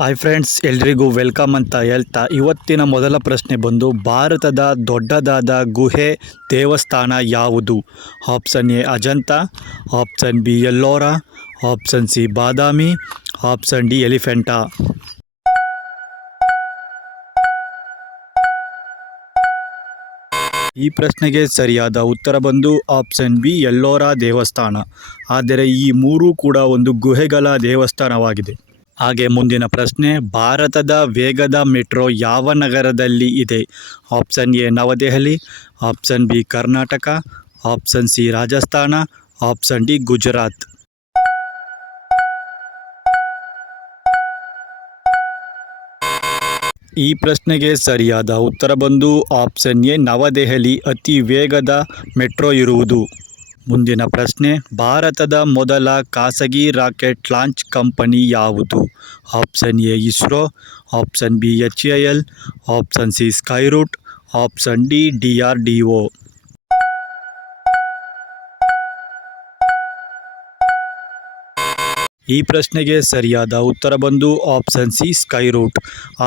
Hi friends, ಎಲ್ರಿಗೂ welcome ಅಂತ ಹೇಳ್ತಾ ಇವತ್ತಿನ ಮೊದಲ ಪ್ರಶ್ನೆ ಬಂದು ಭಾರತದ ದೊಡ್ಡದಾದ ಗುಹೆ ದೇವಸ್ಥಾನ ಯಾವುದು? Option A Ajanta, option B Ellora, option C Badami, option D Elephanta. ಈ ಪ್ರಶ್ನೆಗೆ ಸರಿಯಾದ ಉತ್ತರ ಬಂದು ಆಪ್ಷನ್ ಬಿ ಎಲ್ಲೋರಾ ದೇವಸ್ಥಾನ. ಆದರೆ ಈ ಮೂರೂ ಕೂಡ ಒಂದು ಗುಹೆಗಳ ದೇವಸ್ಥಾನವಾಗಿದೆ. ಹಾಗೆ ಮುಂದಿನ ಪ್ರಶ್ನೆ, ಭಾರತದ ವೇಗದ ಮೆಟ್ರೋ ಯಾವ ನಗರದಲ್ಲಿ ಇದೆ? Option A Navadehali, option B Karnataka, option C Rajasthan, option D Gujarat. ಈ ಪ್ರಶ್ನೆಗೆ ಸರಿಯಾದ ಉತ್ತರ ಬಂದು ಆಪ್ಷನ್ ಎ ನವದೆಹಲಿ ಅತಿ ವೇಗದ ಮೆಟ್ರೋ ಇರುವುದು. ಮುಂದಿನ ಪ್ರಶ್ನೆ, ಭಾರತದ ಮೊದಲ ಖಾಸಗಿ ರಾಕೆಟ್ ಲಾಂಚ್ ಕಂಪನಿ ಯಾವುದು? Option A ISRO, option B HAL, option C Skyroot, option D DRDO. ಈ ಪ್ರಶ್ನೆಗೆ ಸರಿಯಾದ ಉತ್ತರ ಬಂದು ಆಪ್ಷನ್ ಸಿ ಸ್ಕೈರೂಟ್.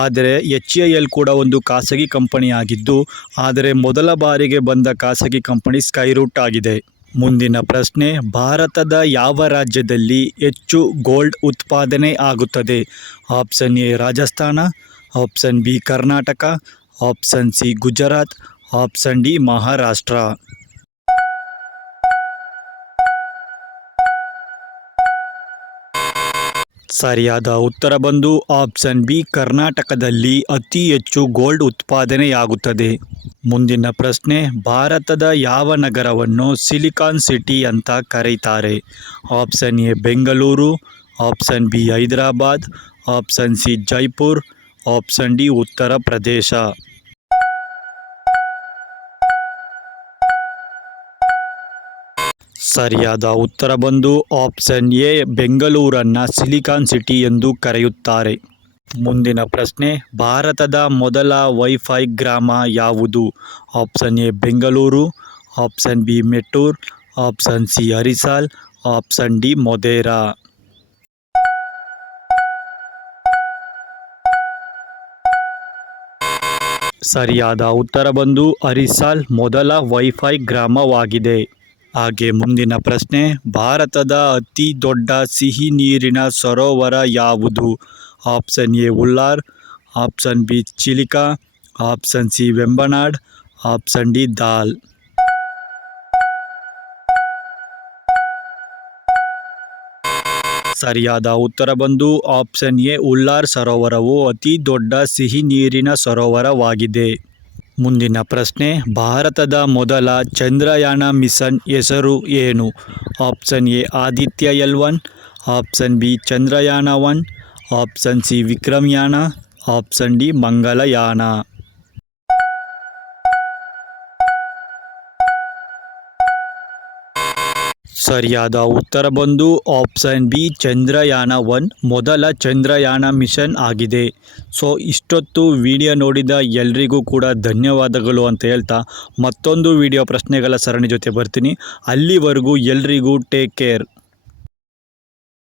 ಆದರೆ HAL ಕೂಡ ಒಂದು ಖಾಸಗಿ ಕಂಪನಿಯಾಗಿದ್ದು, ಆದರೆ ಮೊದಲ ಬಾರಿಗೆ ಬಂದ ಖಾಸಗಿ ಕಂಪನಿ ಸ್ಕೈರೂಟ್ ಆಗಿದೆ. ಮುಂದಿನ ಪ್ರಶ್ನೆ, ಭಾರತದ ಯಾವ ರಾಜ್ಯದಲ್ಲಿ ಹೆಚ್ಚು ಗೋಲ್ಡ್ ಉತ್ಪಾದನೆ ಆಗುತ್ತದೆ? Option A Rajasthan, option B Karnataka, option C Gujarat, option D Maharashtra. ಸರಿಯಾದ ಉತ್ತರ ಬಂದು ಆಪ್ಷನ್ ಬಿ ಕರ್ನಾಟಕದಲ್ಲಿ ಅತಿ ಹೆಚ್ಚು ಗೋಲ್ಡ್ ಉತ್ಪಾದನೆಯಾಗುತ್ತದೆ. ಮುಂದಿನ ಪ್ರಶ್ನೆ, ಭಾರತದ ಯಾವ ನಗರವನ್ನು ಸಿಲಿಕಾನ್ ಸಿಟಿ ಅಂತ ಕರೀತಾರೆ? Option A Bengaluru, option B Hyderabad, option C Jaipur, option D Uttar Pradesh. ಸರಿಯಾದ ಉತ್ತರ ಬಂದು ಆಪ್ಷನ್ ಎ ಬೆಂಗಳೂರನ್ನು ಸಿಲಿಕಾನ್ ಸಿಟಿ ಎಂದು ಕರೆಯುತ್ತಾರೆ. ಮುಂದಿನ ಪ್ರಶ್ನೆ, ಭಾರತದ ಮೊದಲ ವೈಫೈ ಗ್ರಾಮ ಯಾವುದು? Option A Bengaluru, option B Mettur, option C Arisal, option D Modhera. ಸರಿಯಾದ ಉತ್ತರ ಬಂದು ಅರಿಸಾಲ್ ಮೊದಲ ವೈಫೈ ಗ್ರಾಮವಾಗಿದೆ. ಹಾಗೆ ಮುಂದಿನ ಪ್ರಶ್ನೆ, ಭಾರತದ ಅತಿ ದೊಡ್ಡ ಸಿಹಿ ನೀರಿನ ಸರೋವರ ಯಾವುದು? Option A Wular, option B Chilika, option C Vembanad, option D Dal. ಸರಿಯಾದ ಉತ್ತರ ಬಂದು ಆಪ್ಷನ್ ಎ ಉಲ್ಲಾರ್ ಸರೋವರವು ಅತಿ ದೊಡ್ಡ ಸಿಹಿ ನೀರಿನ ಸರೋವರವಾಗಿದೆ. ಮುಂದಿನ ಪ್ರಶ್ನೆ, ಭಾರತದ ಮೊದಲ ಚಂದ್ರಯಾನ ಮಿಷನ್ ಹೆಸರು ಏನು? Option A Aditya L1, option B ಚಂದ್ರಯಾನ-1, ಆಪ್ಷನ್ ಸಿ ವಿಕ್ರಮ್ಯಾನ, ಆಪ್ಷನ್ ಡಿ ಮಂಗಳಯಾನ. ಸರಿಯಾದ ಉತ್ತರ ಬಂದು ಆಪ್ಷನ್ ಬಿ ಚಂದ್ರಯಾನ-1 ಮೊದಲ ಚಂದ್ರಯಾನ ಮಿಷನ್ ಆಗಿದೆ. ಸೊ ಇಷ್ಟೊತ್ತು ವಿಡಿಯೋ ನೋಡಿದ ಎಲ್ರಿಗೂ ಕೂಡ ಧನ್ಯವಾದಗಳು ಅಂತ ಹೇಳ್ತಾ ಮತ್ತೊಂದು ವಿಡಿಯೋ ಪ್ರಶ್ನೆಗಳ ಸರಣಿ ಜೊತೆ ಬರ್ತೀನಿ. ಅಲ್ಲಿವರೆಗೂ ಎಲ್ರಿಗೂ ಟೇಕ್ ಕೇರ್.